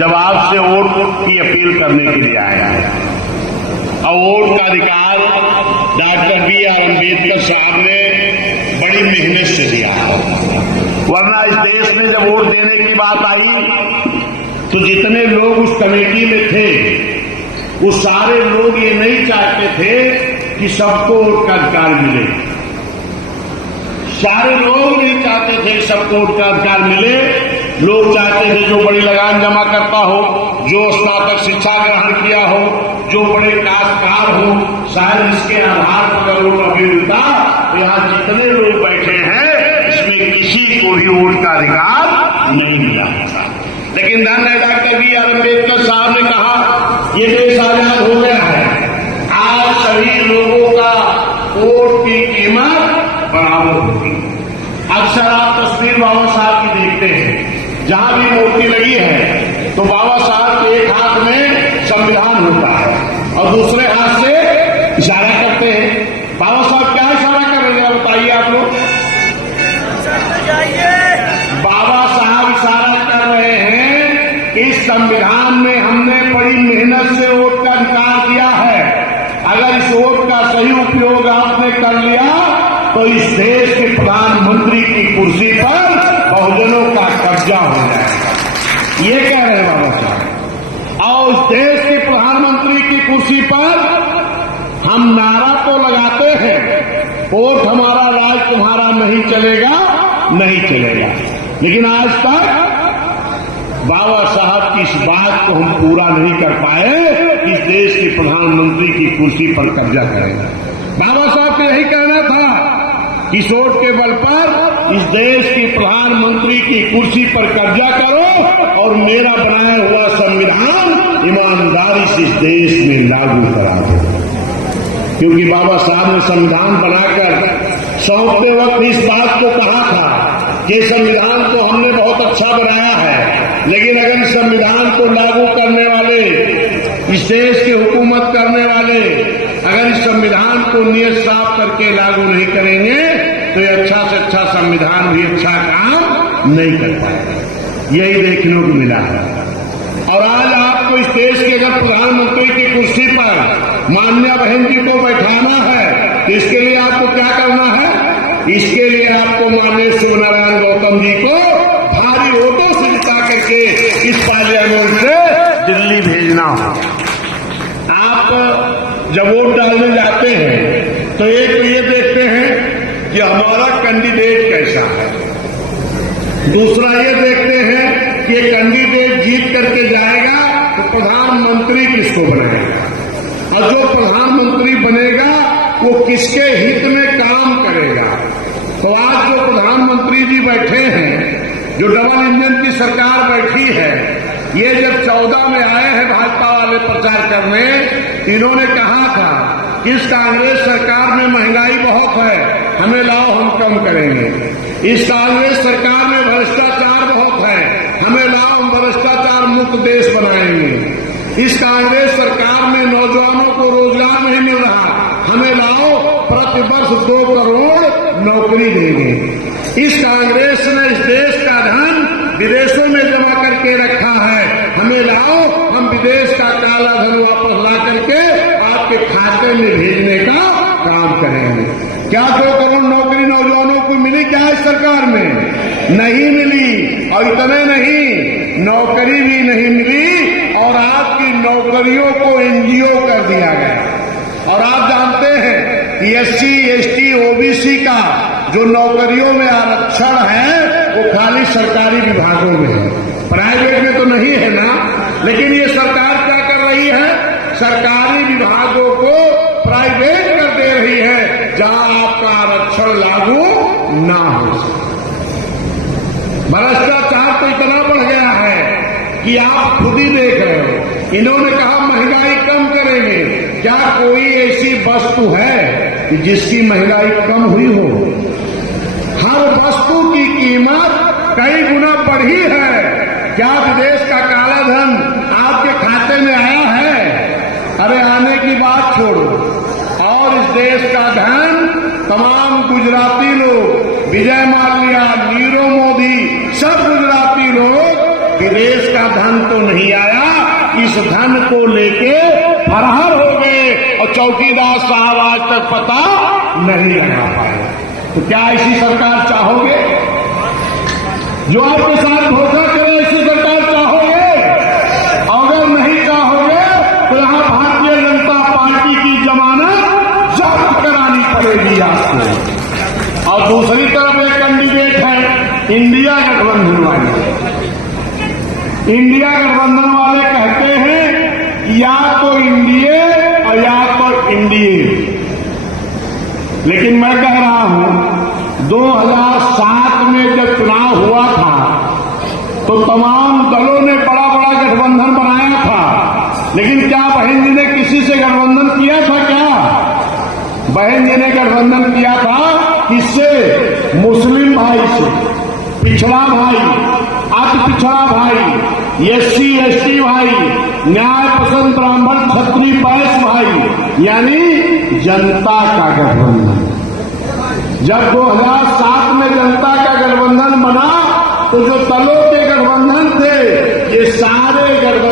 जब आपसे वोट की अपील करने के लिए आया है। और वोट का अधिकार डॉक्टर B.R. अम्बेडकर साहब ने बड़ी मेहनत से दिया है, वरना इस देश में जब वोट देने की बात आई तो जितने लोग उस कमेटी में थे वो सारे लोग ये नहीं चाहते थे कि सबको वोट का अधिकार मिले। सारे लोग नहीं चाहते थे सबको वोट का अधिकार मिले। लोग चाहते थे जो बड़ी लगान जमा करता हो, जो स्नातक शिक्षा ग्रहण किया हो, जो बड़े काश्तकार हो, शायद इसके आधार पर वोट अभी मिलता। तो यहाँ जितने लोग बैठे हैं इसमें किसी को भी वोट का अधिकार नहीं मिला। लेकिन धन्य डॉक्टर B.R. अम्बेडकर साहब ने कहा ये देश आजाद हो गया है, आज सभी लोगों का वोट की कीमत बराबर होगी। अक्सर आप तस्वीर बाबा साहब की देखते हैं, जहां भी मूर्ति लगी है तो बाबा साहब के एक हाथ में संविधान होता है और दूसरे हाथ से इशारा करते हैं। बाबा साहब क्या इशारा कर रहे हैं बताइए आप लोग? बाबा साहब इशारा कर रहे हैं कि इस संविधान में हमने बड़ी मेहनत से वोट का अधिकार दिया है। अगर इस वोट का सही उपयोग आपने कर लिया तो इस देश के प्रधानमंत्री की कुर्सी पर बहुजनों का कब्जा हो जाएगा। ये कह रहे हैं बाबा साहब। और इस देश के प्रधानमंत्री की कुर्सी पर हम नारा तो लगाते हैं, वोट हमारा राज तुम्हारा नहीं चलेगा, नहीं चलेगा। लेकिन आज तक बाबा साहब की इस बात को हम पूरा नहीं कर पाए कि इस देश के प्रधानमंत्री की कुर्सी पर कब्जा करेगा। बाबा साहब को यही कहना था कि वोट के बल पर इस देश के प्रधानमंत्री की कुर्सी पर कब्जा करो और मेरा बनाया हुआ संविधान ईमानदारी से इस देश में लागू करा दो। क्योंकि बाबा साहब ने संविधान बनाकर सौंपते वक्त इस बात को कहा था कि संविधान तो हमने बहुत अच्छा बनाया है, लेकिन अगर इस संविधान को लागू करने वाले, इस देश की हुकूमत करने वाले अगर इस संविधान को नियत साफ करके लागू नहीं करेंगे तो ये अच्छा से अच्छा संविधान भी अच्छा काम नहीं कर पाएगा। यही देखने को मिला है। और आज आपको इस देश के अगर प्रधानमंत्री की कुर्सी पर मान्या बहन जी को बैठाना है तो इसके लिए आपको क्या करना है? इसके लिए आपको माननीय शिवनारायण गौतम जी को भारी वोटों से जिता करके इस पार्लियामेंट से दिल्ली भेजना हो। आप जब वोट डालने जाते हैं तो एक तो ये देखते हैं कि हमारा कैंडिडेट कैसा है, दूसरा ये देखते हैं कि ये कैंडिडेट जीत करके जाएगा तो प्रधानमंत्री किसको बनाएगा, और जो प्रधानमंत्री बनेगा वो किसके हित में काम करेगा। तो आज जो प्रधानमंत्री जी बैठे हैं, जो डबल इंजन की सरकार बैठी है, ये जब 14 में आए हैं भाजपा वाले प्रचार करने, इन्होंने कहा था कि इस कांग्रेस सरकार में महंगाई बहुत है, हमें लाओ हम कम करेंगे। इस कांग्रेस सरकार में भ्रष्टाचार बहुत है, हमें लाओ हम भ्रष्टाचार मुक्त देश बनाएंगे। इस कांग्रेस सरकार में नौजवानों को रोजगार नहीं मिल रहा, हमें लाओ प्रतिवर्ष 2 करोड़ नौकरी देंगे। इस कांग्रेस ने इस देश का धन विदेशों में जमा करके रखा है, हमें लाओ हम विदेश का काला धन वापस ला करके आपके खाते में भेजने का काम करेंगे। क्या 2 करोड़ नौकरी नौजवानों को मिली क्या इस सरकार में? नहीं मिली। और इतने नहीं, नौकरी भी नहीं मिली और आपकी नौकरियों को एनजीओ कर दिया गया। और आप जानते हैं कि SC, ST, OBC का जो नौकरियों में आरक्षण है वो खाली सरकारी विभागों में है, प्राइवेट में तो नहीं है ना। लेकिन ये सरकार क्या कर रही है? सरकारी विभागों को प्राइवेट कर दे रही है जहां आपका आरक्षण लागू ना हो सके। भ्रष्टाचार तो इतना बढ़ गया है कि आप खुद ही देख रहे हो। इन्होंने कहा महंगाई कम करेंगे, क्या कोई ऐसी वस्तु है कि जिसकी महंगाई कम हुई हो? हर वस्तु की कीमत कई गुना बढ़ी है। क्या विदेश का काला धन आपके खाते में आया है? अरे आने की बात छोड़ो। और इस देश का धन तमाम गुजराती लोग, विजय माल्या, नीरव मोदी, सब गुजराती लोग कि देश का धन तो नहीं आया, इस धन को लेके फरार हो गए और चौकीदार साहब आज तक पता नहीं लगा पाए। तो क्या ऐसी सरकार चाहोगे? जो आपके साथ धोखा करे ऐसी सरकार चाहोगे? अगर नहीं चाहोगे तो यहां भारतीय जनता पार्टी की जमानत जब्त करानी पड़ेगी आपको। और दूसरी तरफ एक कैंडिडेट है इंडिया गठबंधन वाले। इंडिया गठबंधन वाले कहते हैं या तो इंडिया और या तो इंडिया। लेकिन मैं कह रहा हूं 2007 में जब चुनाव हुआ था तो तमाम दलों ने बड़ा बड़ा गठबंधन बनाया था, लेकिन क्या बहन जी ने किसी से गठबंधन किया था? क्या बहन जी ने गठबंधन किया था? किससे? मुस्लिम भाई से, पिछड़ा भाई, अति पिछड़ा भाई, एससी एसटी भाई, न्याय पसंद ब्राह्मण क्षत्रिय वैश्य भाई, यानी जनता का गठबंधन। जब 2007 में जनता का गठबंधन बना तो जो दलों के गठबंधन थे ये सारे गठबंधन